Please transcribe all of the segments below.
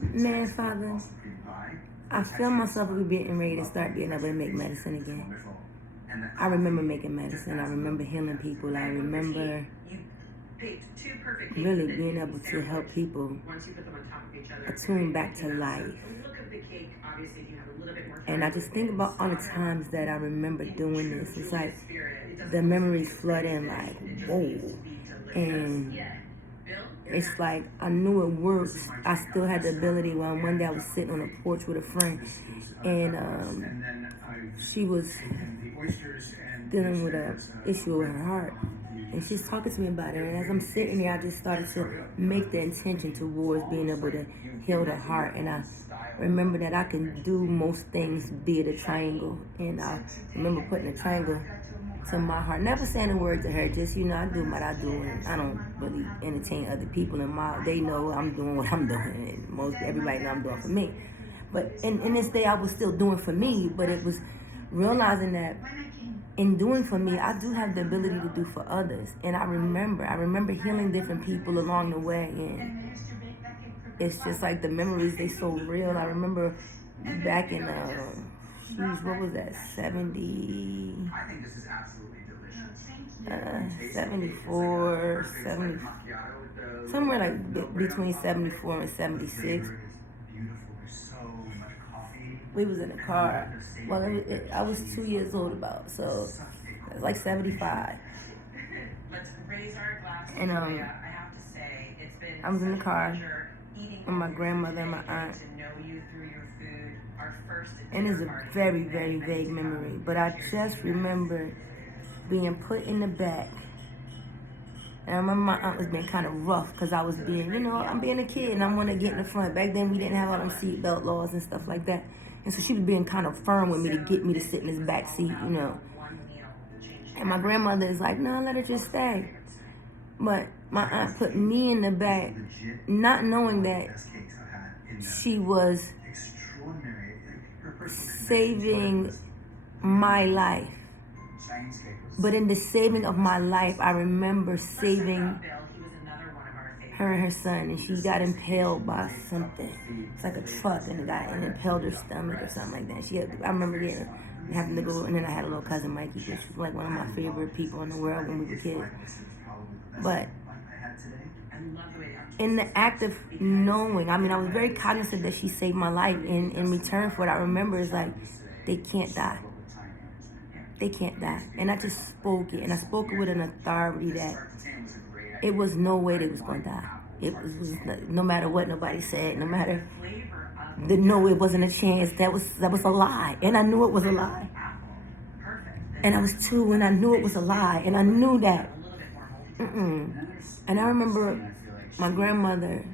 Man, Father, I feel myself getting ready to start being able to make medicine again. I remember making medicine. I remember healing people. I remember really being able to help people attune back to life. And I just think about all the times that I remember doing this. It's like the memories flood in like, whoa. And it's like I knew it worked. I still had the ability. When one day I was sitting on a porch with a friend, and she was dealing with an issue with her heart, and she's talking to me about it. And as I'm sitting there, I just started to make the intention towards being able to heal the heart. And I remember that I can do most things via the triangle. And I remember putting a triangle to my heart, never saying a word to her, just, I do what I do, and I don't really entertain other people, and they know I'm doing what I'm doing, and everybody know I'm doing for me. But in this day, I was still doing for me, but it was realizing that in doing for me, I do have the ability to do for others. And I remember healing different people along the way, and it's just like the memories, they so real. I remember back in what was that, 74, 70, somewhere like between 74 and 76. We was in a car. Well, I was 2 years old about, so it was like 75. And I was in the car with my grandmother and my aunt. And it's a very, very vague memory, but I just remember being put in the back. And I remember my aunt was being kind of rough because I was being, I'm being a kid and I want to get in the front. Back then we didn't have all them seatbelt laws and stuff like that. And so she was being kind of firm with me to get me to sit in this back seat, And my grandmother is like, no, let her just stay. But my aunt put me in the back, not knowing that she was saving my life. But in the saving of my life, I remember saving her and her son, and she got impaled by something. It's like a truck, and it impaled her stomach or something like that. I remember having to go, and then I had a little cousin Mikey, which was like one of my favorite people in the world when we were kids. But in the act of knowing, I was very cognizant that she saved my life. In return for what I remember is like, they can't die. They can't die. And I just spoke it. And I spoke it with an authority that it was no way they was going to die. It was no matter what nobody said, no matter it wasn't a chance. That was a lie. And I knew it was a lie. And I was 2 and I knew it was a lie. And I knew that. And I remember my grandmother,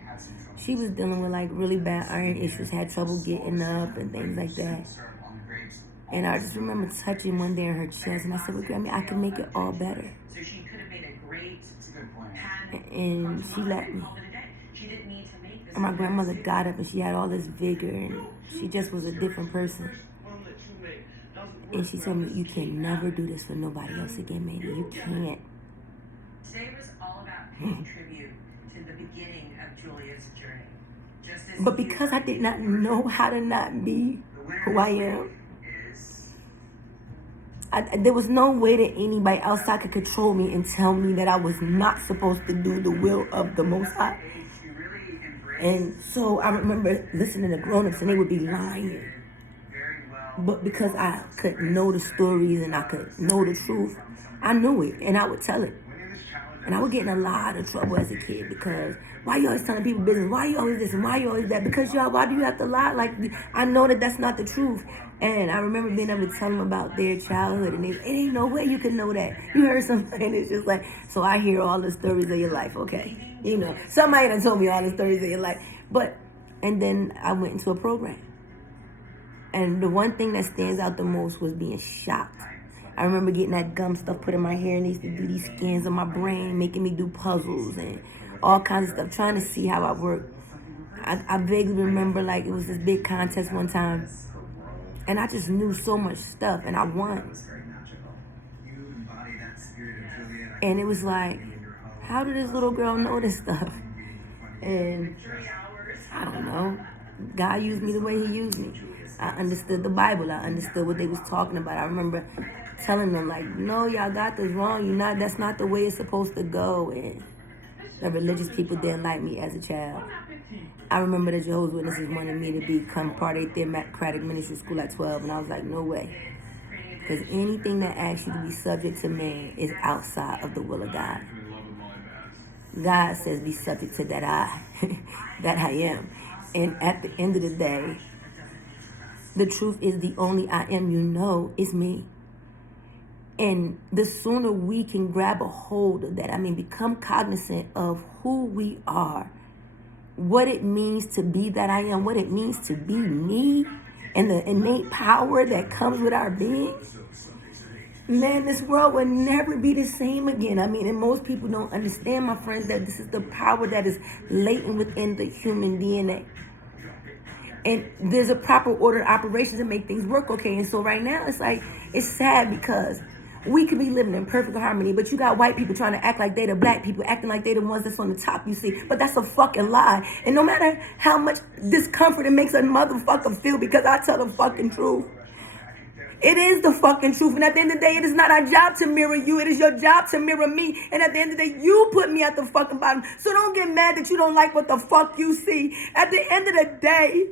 she was dealing with like really bad iron issues, had trouble getting up and things like that. And I just remember touching one day in her chest, and I said, well, Grammy, I can make it all better. And she let me. And my grandmother got up, and she had all this vigor, and she just was a different person. And she told me, you can never do this for nobody else again, Mandy. You can't. Today was all about paying tribute to the beginning of Julia's journey. But because I did not know how to not be who I am, there was no way that anybody outside could control me and tell me that I was not supposed to do the will of the Most High. And so I remember listening to grown-ups and they would be lying. But because I could know the stories and I could know the truth, I knew it and I would tell it. And I would get in a lot of trouble as a kid because why you always telling people business? Why you always this and why you always that? Because why do you have to lie? Like, I know that that's not the truth. And I remember being able to tell them about their childhood and it ain't no way you can know that. You heard something and it's just like, so I hear all the stories of your life, okay? Somebody done told me all the stories of your life. And then I went into a program. And the one thing that stands out the most was being shocked. I remember getting that gum stuff put in my hair and they used to do these scans of my brain, making me do puzzles and all kinds of stuff, trying to see how I work. I vaguely remember like it was this big contest one time and I just knew so much stuff and I won. And it was like, how did this little girl know this stuff? And I don't know. God used me the way he used me. I understood the Bible. I understood what they was talking about. I remember telling them, like, no, y'all got this wrong. That's not the way it's supposed to go. And the religious people didn't like me as a child. I remember the Jehovah's Witnesses wanted me to become part of their democratic ministry school at 12. And I was like, no way. Because anything that asks you to be subject to man is outside of the will of God. God says be subject to that that I am. And at the end of the day, the truth is the only I am is me. And the sooner we can grab a hold of that, become cognizant of who we are, what it means to be that I am, what it means to be me, and the innate power that comes with our being, man, this world will never be the same again. And most people don't understand, my friends, that this is the power that is latent within the human DNA. And there's a proper order of operation to make things work okay. And so right now, it's sad because we could be living in perfect harmony, but you got white people trying to act like they the black people, acting like they the ones that's on the top, you see. But that's a fucking lie. And no matter how much discomfort it makes a motherfucker feel because I tell the fucking truth, it is the fucking truth. And at the end of the day, it is not our job to mirror you. It is your job to mirror me. And at the end of the day, you put me at the fucking bottom. So don't get mad that you don't like what the fuck you see. At the end of the day,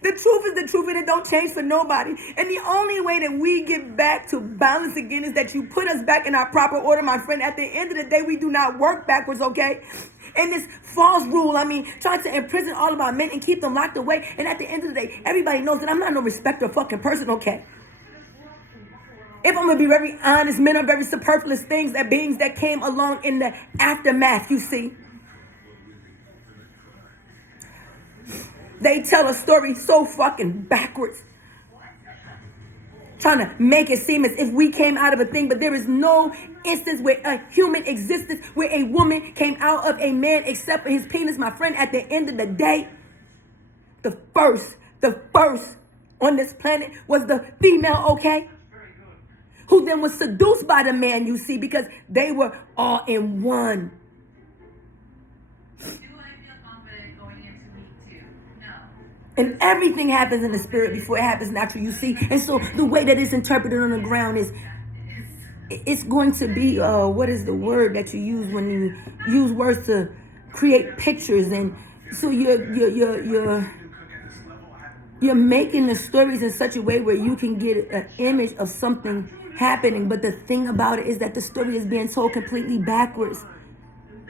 the truth is the truth, and it don't change for nobody. And the only way that we get back to balance again is that you put us back in our proper order, my friend. At the end of the day, we do not work backwards, okay? And this false rule, trying to imprison all of our men and keep them locked away. And at the end of the day, everybody knows that I'm not no respecter fucking person, okay? If I'm going to be very honest, men are very superfluous beings that came along in the aftermath, you see. They tell a story so fucking backwards, trying to make it seem as if we came out of a thing, but there is no instance where a human existence, where a woman came out of a man except for his penis, my friend. At the end of the day, the first on this planet was the female, okay? Who then was seduced by the man, you see, because they were all in one. And everything happens in the spirit before it happens naturally, you see. And so the way that it's interpreted on the ground is, it's going to be, what is the word that you use when you use words to create pictures? And so you're making the stories in such a way where you can get an image of something happening. But the thing about it is that the story is being told completely backwards.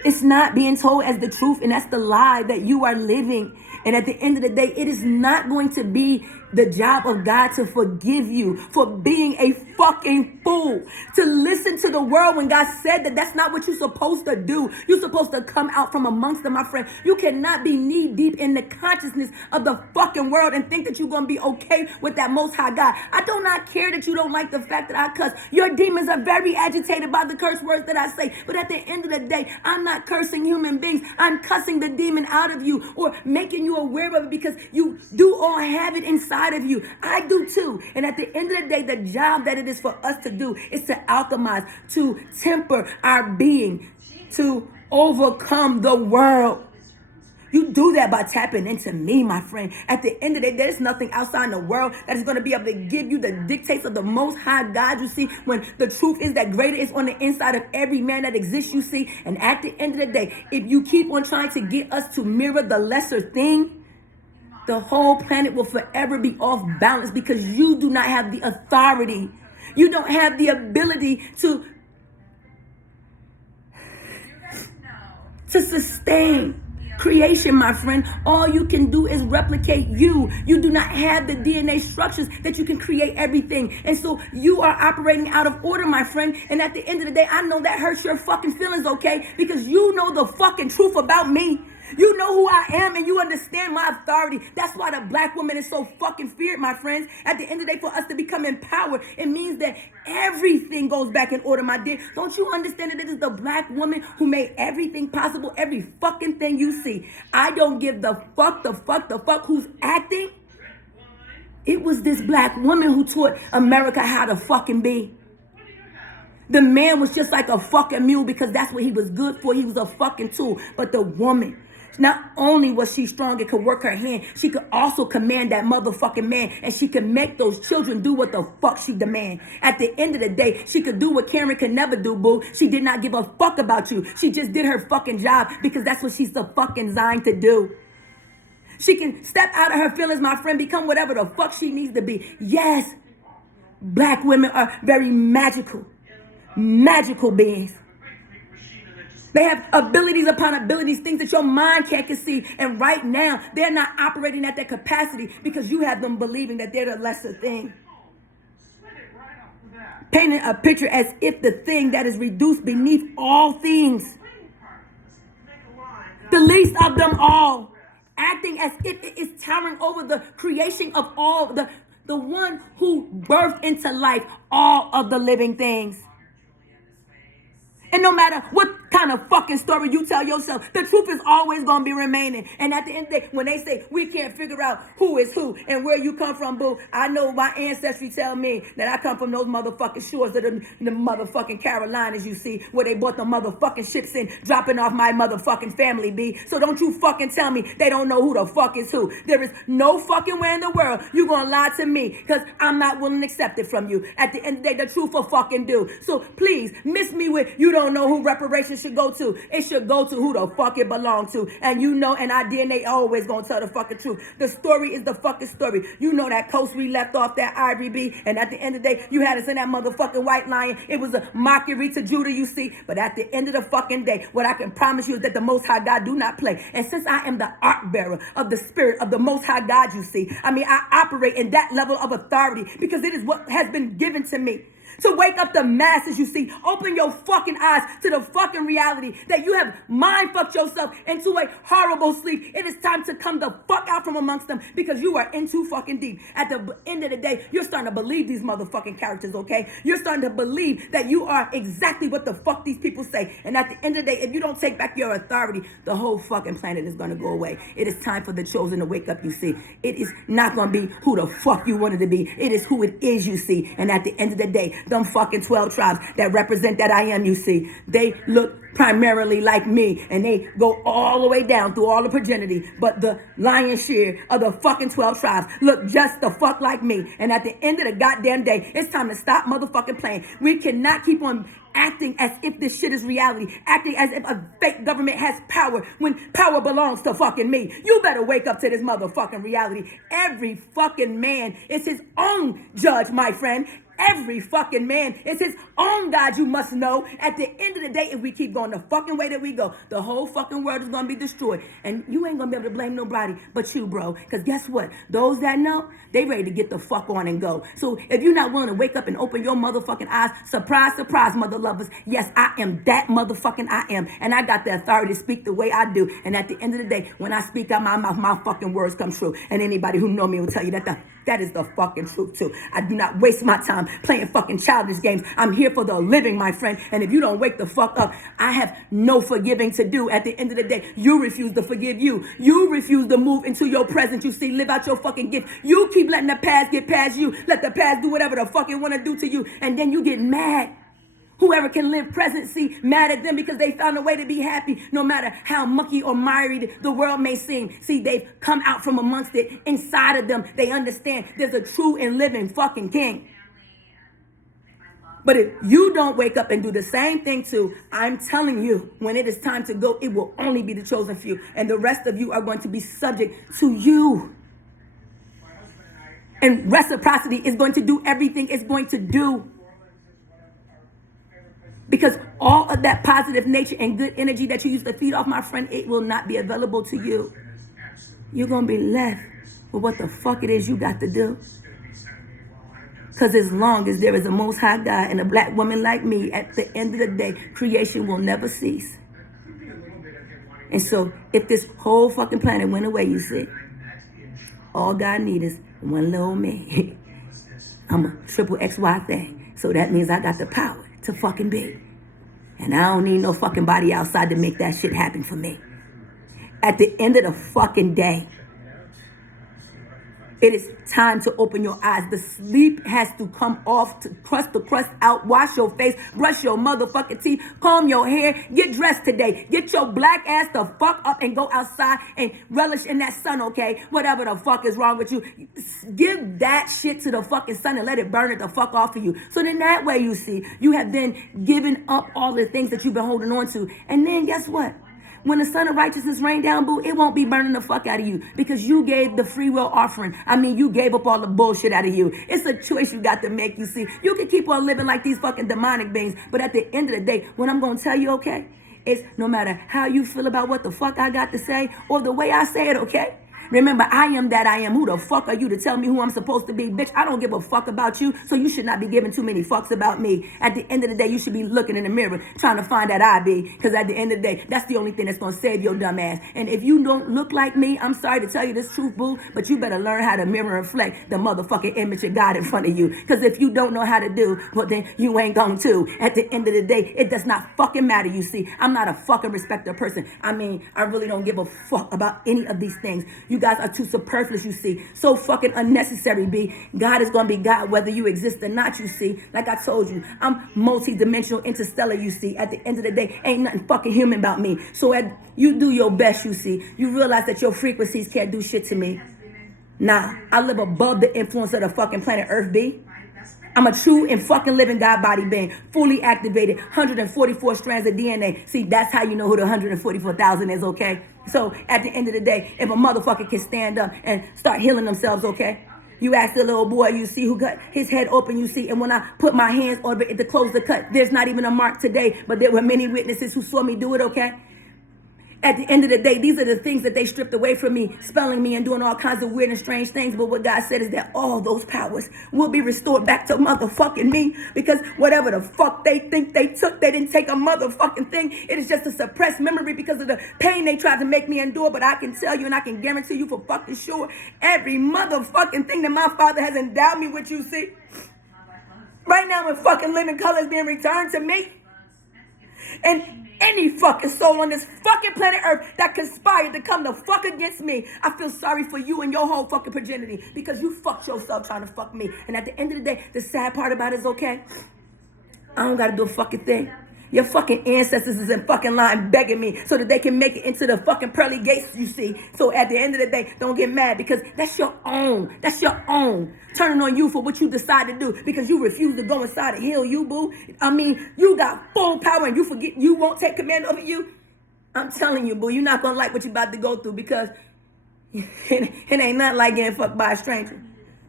It's not being told as the truth, and that's the lie that you are living. And at the end of the day, it is not going to be the job of God to forgive you for being a fucking fool. To listen to the world when God said that that's not what you're supposed to do. You're supposed to come out from amongst them, my friend. You cannot be knee deep in the consciousness of the fucking world and think that you're going to be okay with that Most High God. I do not care that you don't like the fact that I cuss. Your demons are very agitated by the curse words that I say. But at the end of the day, I'm not cursing human beings. I'm cussing the demon out of you, or making you aware of it, because you do all have it inside of you. I do too. And at the end of the day, the job that it is for us to do is to alchemize, to temper our being, to overcome the world. You do that by tapping into me, my friend. At the end of the day, there's nothing outside in the world that is going to be able to give you the dictates of the Most High God, you see, when the truth is that greater is on the inside of every man that exists, you see. And at the end of the day, if you keep on trying to get us to mirror the lesser thing, the whole planet will forever be off balance, because you do not have the authority. You don't have the ability to sustain creation, my friend. All you can do is replicate you. You do not have the DNA structures that you can create everything. And so you are operating out of order, my friend. And at the end of the day, I know that hurts your fucking feelings, okay? Because you know the fucking truth about me. You know who I am, and you understand my authority. That's why the black woman is so fucking feared, my friends. At the end of the day, for us to become empowered, it means that everything goes back in order, my dear. Don't you understand that it is the black woman who made everything possible, every fucking thing you see? I don't give the fuck who's acting. It was this black woman who taught America how to fucking be. The man was just like a fucking mule, because that's what he was good for. He was a fucking tool. But the woman, Not only was she strong and could work her hand, she could also command that motherfucking man, and she could make those children do what the fuck she demand. At the end of the day, she could do what Karen could never do, boo. She did not give a fuck about you. She just did her fucking job because that's what she's the fucking designed to do. She can step out of her feelings, my friend, become whatever the fuck she needs to be. Yes, black women are very magical beings. They have abilities upon abilities, things that your mind can't conceive. And right now, they're not operating at that capacity because you have them believing that they're the lesser thing. Painting a picture as if the thing that is reduced beneath all things, the least of them all, acting as if it is towering over the creation of all, the one who birthed into life all of the living things. And no matter what kind of fucking story you tell yourself, the truth is always going to be remaining. And at the end of the day, when they say we can't figure out who is who and where you come from, boo, I know my ancestry tell me that I come from those motherfucking shores of the motherfucking Carolinas, you see, where they bought the motherfucking ships in, dropping off my motherfucking family, B. So don't you fucking tell me they don't know who the fuck is who. There is no fucking way in the world you going to lie to me because I'm not willing to accept it from you. At the end of the day, the truth will fucking do. So please, miss me with you don't know who reparations should go to. It should go to who the fuck it belongs to. And you know, and our DNA always gonna tell the fucking truth. The story is the fucking story. You know that coast we left off, that Ivory B, and at the end of the day, you had us in that motherfucking White Lion. It was a mockery to Judah, you see. But at the end of the fucking day, what I can promise you is that the Most High God do not play. And since I am the ark bearer of the spirit of the Most High God, you see, I mean, I operate in that level of authority because it is what has been given to me. To wake up the masses, you see. Open your fucking eyes to the fucking reality that you have mind fucked yourself into a horrible sleep. It is time to come the fuck out from amongst them because you are in too fucking deep. At the end of the day, you're starting to believe these motherfucking characters, okay? You're starting to believe that you are exactly what the fuck these people say. And at the end of the day, if you don't take back your authority, the whole fucking planet is going to go away. It is time for the chosen to wake up, you see. It is not going to be who the fuck you wanted to be. It is who it is, you see. And at the end of the day, them fucking 12 tribes that represent that I am, you see, they look primarily like me, and they go all the way down through all the progeny, but the lion's share of the fucking 12 tribes look just the fuck like me. And at the end of the goddamn day, it's time to stop motherfucking playing. We cannot keep on acting as if this shit is reality, acting as if a fake government has power when power belongs to fucking me. You better wake up to this motherfucking reality. Every fucking man is his own judge, my friend. Every fucking man is his own God, you must know. At the end of the day, if we keep going the fucking way that we go, the whole fucking world is going to be destroyed. And you ain't going to be able to blame nobody but you, bro. Because guess what? Those that know, they ready to get the fuck on and go. So if you're not willing to wake up and open your motherfucking eyes, surprise, surprise, mother lovers. Yes, I am that motherfucking I am. And I got the authority to speak the way I do. And at the end of the day, when I speak out my mouth, my fucking words come true. And anybody who know me will tell you that that is the fucking truth too. I do not waste my time playing fucking childish games. I'm here for the living, my friend. And if you don't wake the fuck up, I have no forgiving to do. At the end of the day, you refuse to forgive you. You refuse to move into your present. You see, live out your fucking gift. You keep letting the past get past you. Let the past do whatever the fuck it want to do to you. And then you get mad. Whoever can live present, see, mad at them because they found a way to be happy, no matter how mucky or miry the world may seem. See, they've come out from amongst it. Inside of them, they understand there's a true and living fucking king. But if you don't wake up and do the same thing too, I'm telling you, when it is time to go, it will only be the chosen few. And the rest of you are going to be subject to you. And reciprocity is going to do everything it's going to do. Because all of that positive nature and good energy that you used to feed off, my friend, it will not be available to you. You're going to be left with what the fuck it is you got to do. Because as long as there is a Most High God and a black woman like me, at the end of the day, creation will never cease. And so if this whole fucking planet went away, you see, all God needs is one little man. I'm a triple XY thing. So that means I got the power to fucking be. And I don't need no fucking body outside to make that shit happen for me. At the end of the fucking day, It is time to open your eyes. The sleep has to come off, to crust the crust out, wash your face, brush your motherfucking teeth, comb your hair, get dressed today. Get your black ass the fuck up and go outside and relish in that sun, okay? Whatever the fuck is wrong with you. Give that shit to the fucking sun and let it burn it the fuck off of you. So then that way, you see, you have then given up all the things that you've been holding on to. And then guess what? When the sun of righteousness rain down, boo, it won't be burning the fuck out of you because you gave the free will offering. I mean, you gave up all the bullshit out of you. It's a choice you got to make, you see. You can keep on living like these fucking demonic beings, but at the end of the day, what I'm going to tell you, okay, is no matter how you feel about what the fuck I got to say or the way I say it, okay? Remember, I am that I am. Who the fuck are you to tell me who I'm supposed to be? Bitch, I don't give a fuck about you, so you should not be giving too many fucks about me. At the end of the day, you should be looking in the mirror, trying to find that I be, because at the end of the day, that's the only thing that's going to save your dumb ass. And if you don't look like me, I'm sorry to tell you this truth, boo, but you better learn how to mirror and reflect the motherfucking image of God in front of you. Because if you don't know how to do, well, then you ain't going to. At the end of the day, it does not fucking matter, you see. I'm not a fucking respecter person. I mean, I really don't give a fuck about any of these things. You guys are too superfluous, you see. So fucking unnecessary, B. God is going to be God whether you exist or not, you see. Like I told you, I'm multi-dimensional, interstellar, you see. At the end of the day, ain't nothing fucking human about me. So you do your best, you see. You realize that your frequencies can't do shit to me. Nah, I live above the influence of the fucking planet Earth, B. I'm a true and fucking living God body being, fully activated, 144 strands of DNA. See, that's how you know who the 144,000 is, okay? So at the end of the day, if a motherfucker can stand up and start healing themselves, okay? You ask the little boy, you see, who got his head open, you see, and when I put my hands over it to close the cut, there's not even a mark today, but there were many witnesses who saw me do it, okay? At the end of the day, these are the things that they stripped away from me, spelling me and doing all kinds of weird and strange things. But what God said is that all those powers will be restored back to motherfucking me, because whatever the fuck they think they took, they didn't take a motherfucking thing. It is just a suppressed memory because of the pain they tried to make me endure. But I can tell you and I can guarantee you for fucking sure, every motherfucking thing that my Father has endowed me with, you see, right now in fucking living color is being returned to me. And any fucking soul on this fucking planet Earth that conspired to come the fuck against me, I feel sorry for you and your whole fucking progeny, because you fucked yourself trying to fuck me. And at the end of the day, the sad part about it is, okay, I don't gotta do a fucking thing. Your fucking ancestors is in fucking line begging me so that they can make it into the fucking pearly gates, you see. So at the end of the day, don't get mad, because that's your own. That's your own. Turning on you for what you decide to do because you refuse to go inside and heal you, boo. I mean, you got full power and you forget you won't take command over you. I'm telling you, boo, you're not gonna like what you're about to go through, because it ain't nothing like getting fucked by a stranger.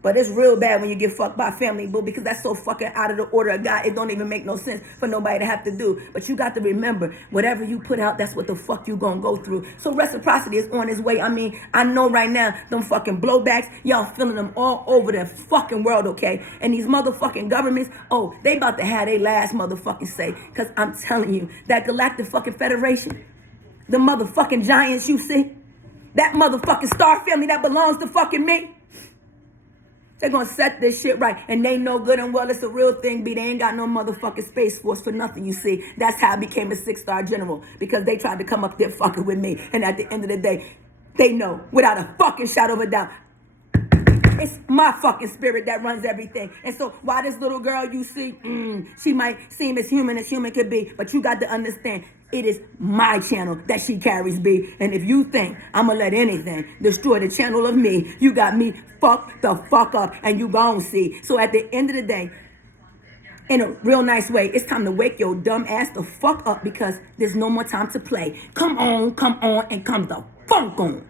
But it's real bad when you get fucked by family, boo, because that's so fucking out of the order of God. It don't even make no sense for nobody to have to do. But you got to remember, whatever you put out, that's what the fuck you gonna go through. So reciprocity is on its way. I mean, I know right now, them fucking blowbacks, y'all feeling them all over the fucking world, okay? And these motherfucking governments, oh, they about to have their last motherfucking say. Because I'm telling you, that galactic fucking federation, the motherfucking giants you see, that motherfucking star family that belongs to fucking me, they're going to set this shit right. And they know good and well it's a real thing, B. They ain't got no motherfucking Space Force for nothing, you see. That's how I became a 6-star general, because they tried to come up there fucking with me. And at the end of the day, they know without a fucking shadow of a doubt, it's my fucking spirit that runs everything. And so why this little girl you see, she might seem as human could be, but you got to understand, it is my channel that she carries, B. And if you think I'm going to let anything destroy the channel of me, you got me fucked the fuck up, and you gon' see. So at the end of the day, in a real nice way, it's time to wake your dumb ass the fuck up, because there's no more time to play. Come on, and come the funk on.